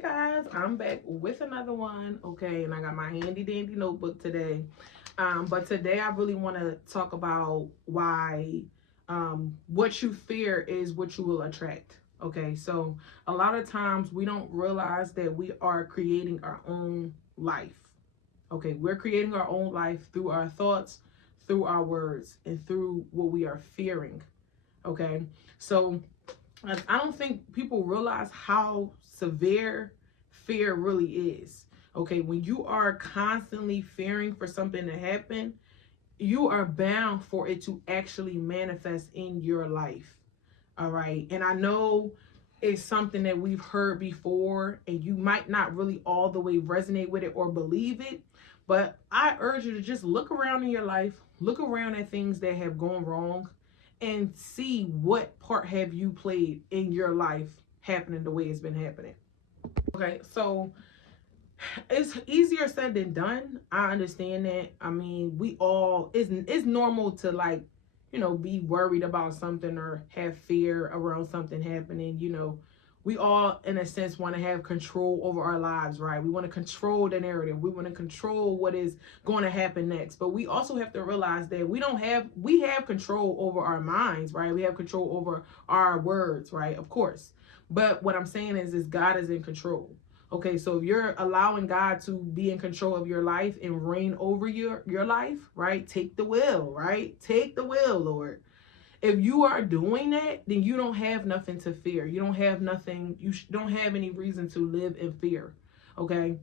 Hey guys, I'm back with another one. Okay, and I got my handy dandy notebook today. But today I really want to talk about why what you fear is what you will attract. Okay, so a lot of times we don't realize that we are creating our own life. Okay, we're creating our own life through our thoughts, through our words, and through what we are fearing. Okay, so I don't think people realize how severe fear really is. Okay, when you are constantly fearing for something to happen, you are bound for it to actually manifest in your life. All right, and I know it's something that we've heard before, and you might not really all the way resonate with it or believe it, but I urge you to just look around in your life, look around at things that have gone wrong, and see what part have you played in your life happening the way it's been happening. Okay, so it's easier said than done. I understand that. I mean, we all it's normal to be worried about something or have fear around something happening. We all in a sense want to have control over our lives, right? We want to control the narrative. We want to control what is going to happen next. But we also have to realize that we have control over our minds, right? We have control over our words, right? Of course. But what I'm saying is God is in control. Okay, so if you're allowing God to be in control of your life and reign over your life, right? Take the will, right? Take the will, Lord. If you are doing that, then you don't have nothing to fear. You don't have nothing. Don't have any reason to live in fear. Okay.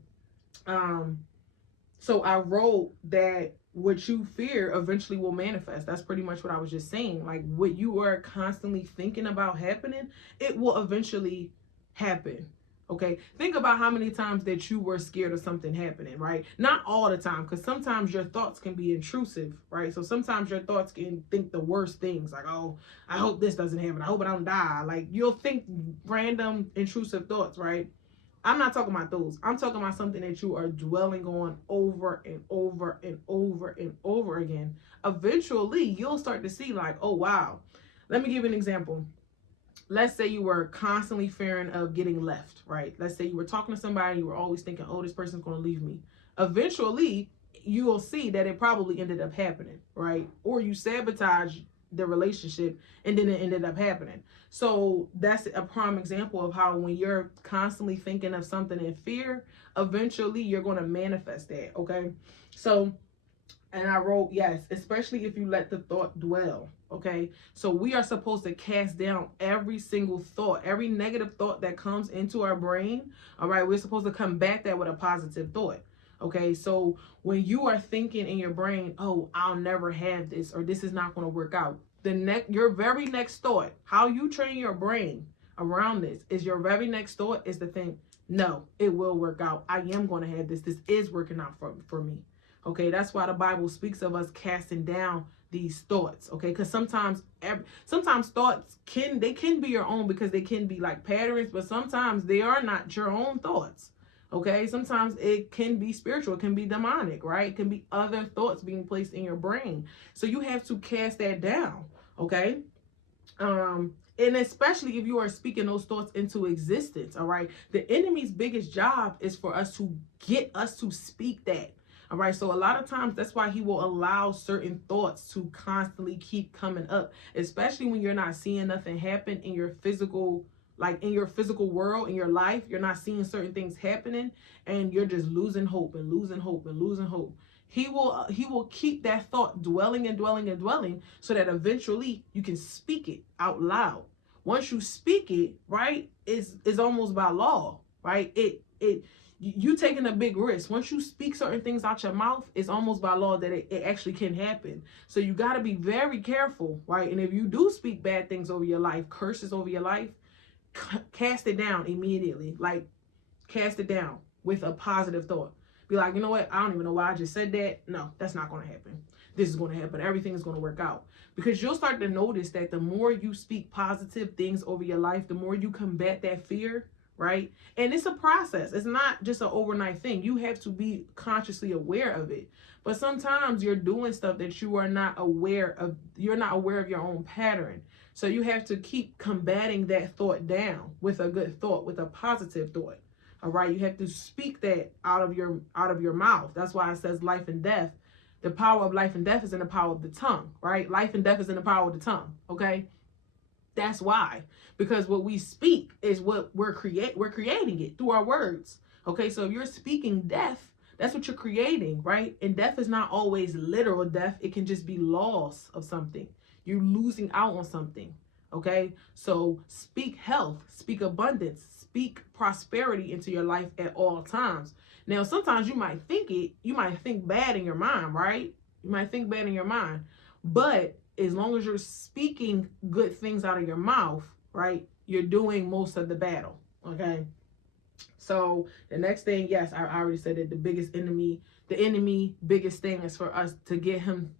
So I wrote that what you fear eventually will manifest. That's pretty much what I was just saying. Like what you are constantly thinking about happening, it will eventually happen. Okay, think about how many times that you were scared of something happening, right? Not all the time, because sometimes your thoughts can be intrusive, right? So sometimes your thoughts can think the worst things, like, oh, I hope this doesn't happen. I hope I don't die. Like you'll think random intrusive thoughts, right? I'm not talking about those. I'm talking about something that you are dwelling on over and over and over and over again. Eventually, you'll start to see, like, oh, wow. Let me give you an example. Let's say you were constantly fearing of getting left, right? Let's say you were talking to somebody, you were always thinking, oh, this person's going to leave me. Eventually, you will see that it probably ended up happening, right? Or you sabotage the relationship and then it ended up happening. So that's a prime example of how when you're constantly thinking of something in fear, eventually you're going to manifest that, okay? So, and I wrote, yes, especially if you let the thought dwell. Okay. So we are supposed to cast down every single thought, every negative thought that comes into our brain. All right. We're supposed to combat that with a positive thought. Okay. So when you are thinking in your brain, oh, I'll never have this, or this is not going to work out, your very next thought, how you train your brain around this is your very next thought is to think, no, it will work out. I am going to have this. This is working out for me. Okay, that's why the Bible speaks of us casting down these thoughts. Okay, because sometimes thoughts can be your own because they can be like patterns, but sometimes they are not your own thoughts. Okay, sometimes it can be spiritual, it can be demonic, right? It can be other thoughts being placed in your brain. So you have to cast that down. Okay. And especially if you are speaking those thoughts into existence, all right? The enemy's biggest job is for us to get us to speak that. All right. So a lot of times that's why he will allow certain thoughts to constantly keep coming up, especially when you're not seeing nothing happen in your physical, like in your physical world, in your life. You're not seeing certain things happening and you're just losing hope and losing hope and losing hope. He will keep that thought dwelling and dwelling and dwelling so that eventually you can speak it out loud. Once you speak it, right, it's almost by law, right? You taking a big risk. Once you speak certain things out your mouth, it's almost by law that it actually can happen. So you got to be very careful, right? And if you do speak bad things over your life, curses over your life, cast it down immediately. Like, cast it down with a positive thought. Be like, you know what? I don't even know why I just said that. No, that's not going to happen. This is going to happen. Everything is going to work out. Because you'll start to notice that the more you speak positive things over your life, the more you combat that fear, right? And it's a process. It's not just an overnight thing. You have to be consciously aware of it. But sometimes you're doing stuff that you are not aware of. You're not aware of your own pattern. So you have to keep combating that thought down with a good thought, with a positive thought. All right, you have to speak that out of your mouth. That's why it says life and death. The power of life and death is in the power of the tongue, right? Life and death is in the power of the tongue. Okay, that's why, because what we speak is what we're creating it through our words. Okay, so if you're speaking death, that's what you're creating, right? And death is not always literal death. It can just be loss of something. You're losing out on something. Okay, so speak health, speak abundance, speak prosperity into your life at all times. Now, sometimes you might think bad in your mind, right? You might think bad in your mind, but as long as you're speaking good things out of your mouth, right, you're doing most of the battle. Okay, so the next thing, yes, I already said that the enemy biggest thing is for us to get him,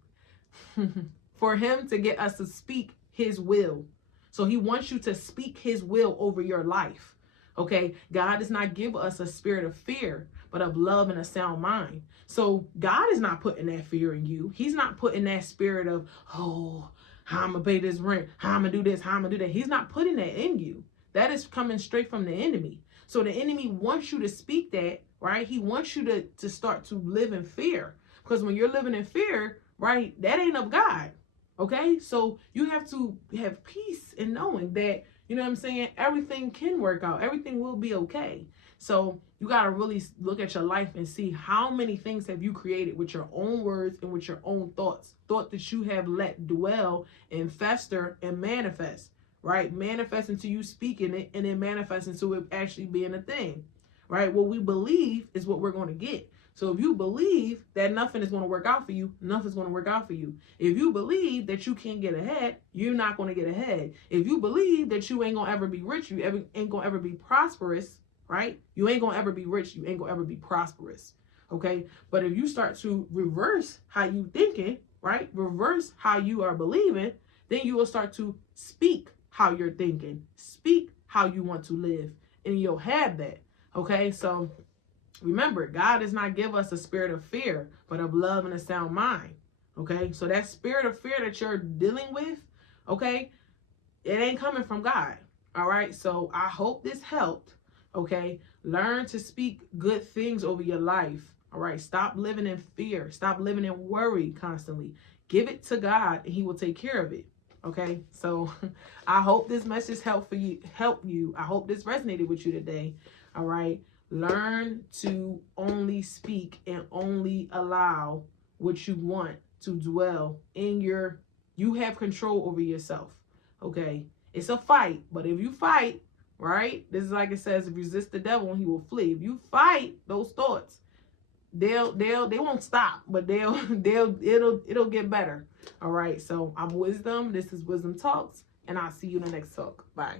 for him to get us to speak his will. So he wants you to speak his will over your life. Okay, God does not give us a spirit of fear, but of love and a sound mind. So God is not putting that fear in you. He's not putting that spirit of, oh, how I'm gonna pay this rent, how I'm gonna do this, how I'm gonna do that. He's not putting that in you. That is coming straight from the enemy. So the enemy wants you to speak that, right? He wants you to start to live in fear. Because when you're living in fear, right, that ain't of God. Okay, so you have to have peace in knowing that, you know what I'm saying, everything can work out. Everything will be okay. So you got to really look at your life and see how many things have you created with your own words and with your own thoughts. Thought that you have let dwell and fester and manifest, right? Manifest into you speaking it and then manifest into it actually being a thing, right? What we believe is what we're going to get. So if you believe that nothing is going to work out for you, nothing's going to work out for you. If you believe that you can't get ahead, you're not going to get ahead. If you believe that you ain't going to ever be rich, you ain't going to ever be prosperous, right? You ain't going to ever be rich, you ain't going to ever be prosperous, okay? But if you start to reverse how you thinking, right? Reverse how you are believing, then you will start to speak how you're thinking, speak how you want to live, and you'll have that, okay? So remember, God does not give us a spirit of fear, but of love and a sound mind. Okay, so that spirit of fear that you're dealing with, okay, it ain't coming from God. All right, so I hope this helped. Okay, learn to speak good things over your life. All right, stop living in fear, stop living in worry constantly. Give it to God and he will take care of it. Okay, so I hope this message helped you. I hope this resonated with you today. All right. Learn to only speak and only allow what you want to dwell in you have control over yourself. Okay. It's a fight, but if you fight, right? This is like it says, resist the devil and he will flee. If you fight those thoughts, they won't stop, but it'll get better. All right. So I'm Wisdom. This is Wisdom Talks, and I'll see you in the next talk. Bye.